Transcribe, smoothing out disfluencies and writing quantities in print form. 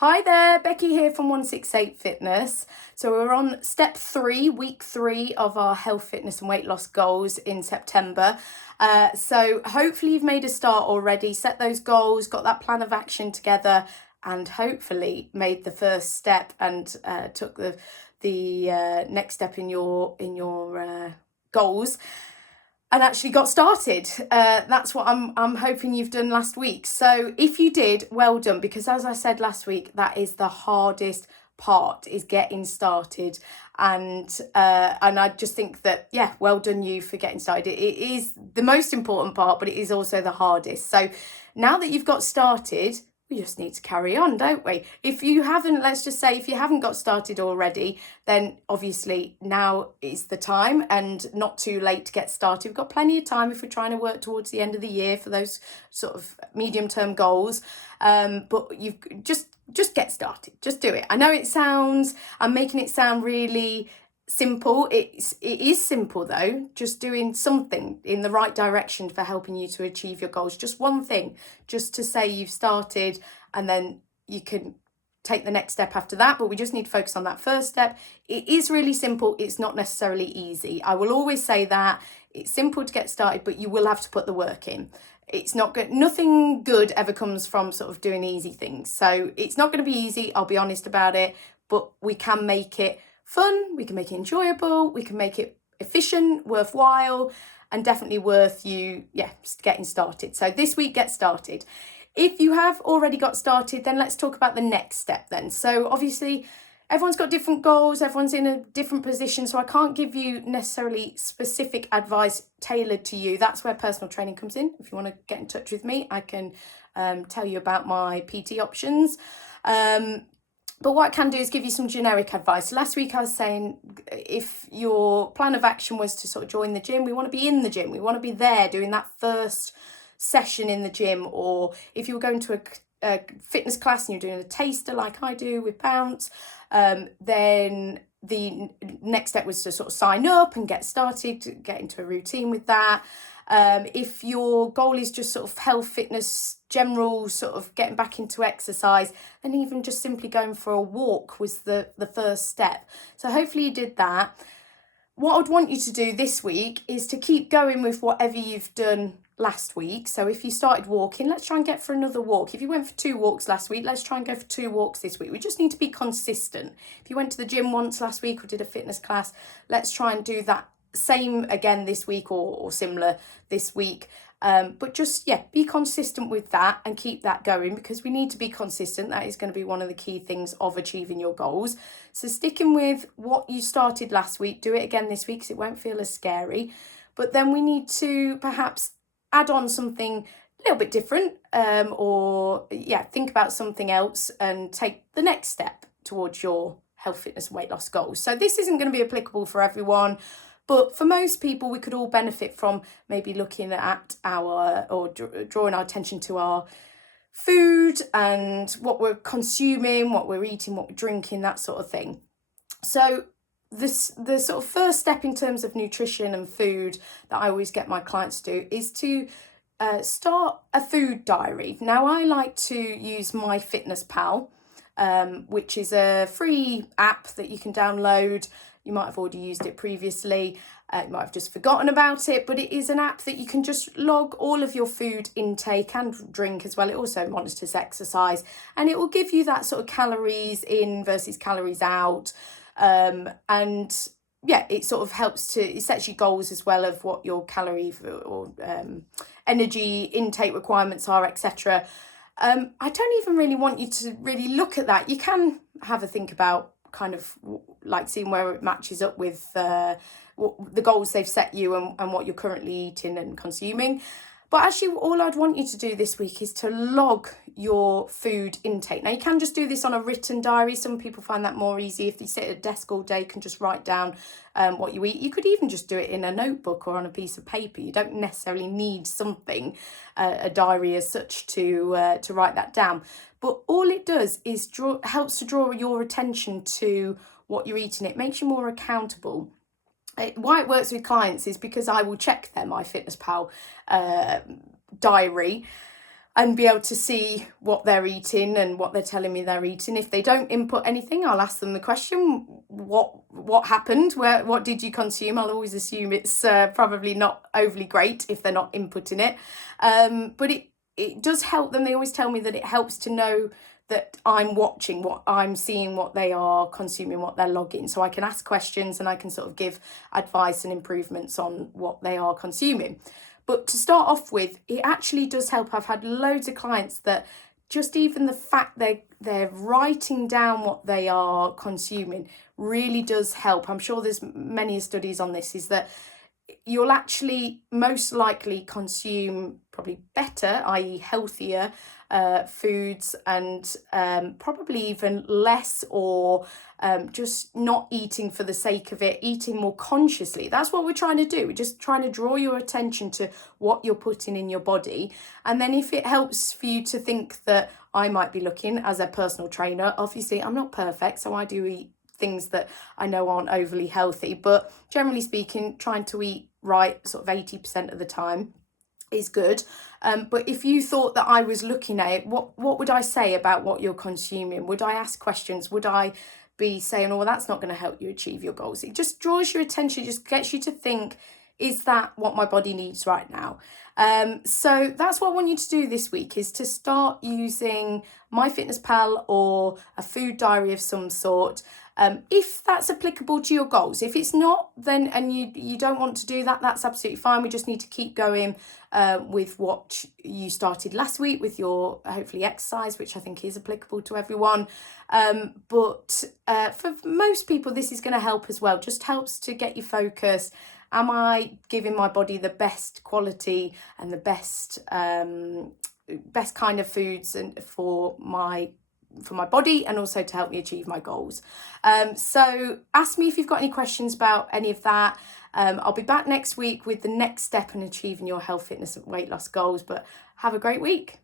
Hi there, Becky here from 168 Fitness. So we're on step 3, week 3 of our health, fitness and weight loss goals in September. So hopefully you've made a start already, set those goals, got that plan of action together, and hopefully made the first step and took the next step in your goals and actually got started. That's what I'm hoping you've done last week. So if you did, well done, because as I said last week, that is the hardest part, is getting started. And I just think that, yeah, well done you for getting started. It is the most important part, but it is also the hardest. So now that you've got started, we just need to carry on, don't we? If you haven't, let's just say, if you haven't got started already, then obviously now is the time and not too late to get started. We've got plenty of time if we're trying to work towards the end of the year for those sort of medium-term goals. But you've just get started. Just do it. I know I'm making it sound really simple. It is simple though, just doing something in the right direction for helping you to achieve your goals. Just one thing, just to say you've started, and then you can take the next step after that. But we just need to focus on that first step. It is really simple. It's not necessarily easy. I will always say that it's simple to get started, but you will have to put the work in. It's not good. Nothing good ever comes from sort of doing easy things. So it's not going to be easy. I'll be honest about it, but we can make it fun, we can make it enjoyable, we can make it efficient, worthwhile, and definitely worth you, getting started. So this week, get started. If you have already got started, then let's talk about the next step then. So obviously, everyone's got different goals, everyone's in a different position, so I can't give you necessarily specific advice tailored to you. That's where personal training comes in. If you want to get in touch with me, I can tell you about my PT options. But what I can do is give you some generic advice. Last week I was saying, if your plan of action was to sort of join the gym, we want to be in the gym. We want to be there doing that first session in the gym. Or if you were going to a fitness class and you're doing a taster like I do with Bounce, then the next step was to sort of sign up and get started, to get into a routine with that. If your goal is just sort of health, fitness, general sort of getting back into exercise, then even just simply going for a walk was the first step. So hopefully you did that. What I'd want you to do this week is to keep going with whatever you've done last week. So if you started walking, let's try and get for another walk. If you went for 2 walks last week, let's try and go for 2 walks this week. We just need to be consistent. If you went to the gym once last week or did a fitness class, let's try and do that same again this week or similar this week. But just, be consistent with that and keep that going, because we need to be consistent. That is going to be one of the key things of achieving your goals. So sticking with what you started last week, do it again this week, because it won't feel as scary. But then we need to perhaps add on something a little bit different, think about something else and take the next step towards your health, fitness, weight loss goals. So this isn't going to be applicable for everyone, but for most people, we could all benefit from maybe looking at drawing our attention to our food and what we're consuming, what we're eating, what we're drinking, that sort of thing. So the sort of first step in terms of nutrition and food that I always get my clients to do is to start a food diary. Now, I like to use MyFitnessPal, which is a free app that you can download. You might have already used it previously. You might have just forgotten about it, but it is an app that you can just log all of your food intake and drink as well. It also monitors exercise, and it will give you that sort of calories in versus calories out. It sort of helps it sets you goals as well of what your calorie or energy intake requirements are, etc. I don't even really want you to really look at that. You can have a think about kind of like seeing where it matches up with the goals they've set you and what you're currently eating and consuming. But actually, all I'd want you to do this week is to log your food intake. Now, you can just do this on a written diary. Some people find that more easy. If you sit at a desk all day, you can just write down what you eat. You could even just do it in a notebook or on a piece of paper. You don't necessarily need something, a diary as such, to write that down. But all it does is helps to draw your attention to what you're eating. It makes you more accountable. Why it works with clients is because I will check their MyFitnessPal diary, and be able to see what they're eating and what they're telling me they're eating. If they don't input anything, I'll ask them the question, what happened? What did you consume? I'll always assume it's probably not overly great if they're not inputting it. But it does help them. They always tell me that it helps to know that I'm watching, what I'm seeing, what they are consuming, what they're logging. So I can ask questions and I can sort of give advice and improvements on what they are consuming. But to start off with, it actually does help. I've had loads of clients that just even the fact they're writing down what they are consuming really does help. I'm sure there's many studies on this, is that you'll actually most likely consume probably better, i.e. healthier foods, and probably even less, or just not eating for the sake of it, eating more consciously. That's what we're trying to do. We're just trying to draw your attention to what you're putting in your body. And then if it helps for you to think that I might be looking as a personal trainer, obviously I'm not perfect, so I do eat things that I know aren't overly healthy, but generally speaking, trying to eat right sort of 80% of the time is good. But if you thought that I was looking at it, what would I say about what you're consuming? Would I ask questions? Would I be saying, oh, well, that's not going to help you achieve your goals? It just draws your attention, just gets you to think, is that what my body needs right now? So that's what I want you to do this week, is to start using MyFitnessPal or a food diary of some sort. If that's applicable to your goals. If it's not, then, and you don't want to do that, that's absolutely fine. We just need to keep going with what you started last week with your, hopefully, exercise, which I think is applicable to everyone. But for most people, this is going to help as well. Just helps to get you focused. Am I giving my body the best quality and the best kind of foods and for my body, and also to help me achieve my goals? So ask me if you've got any questions about any of that. I'll be back next week with the next step in achieving your health, fitness and weight loss goals, but have a great week.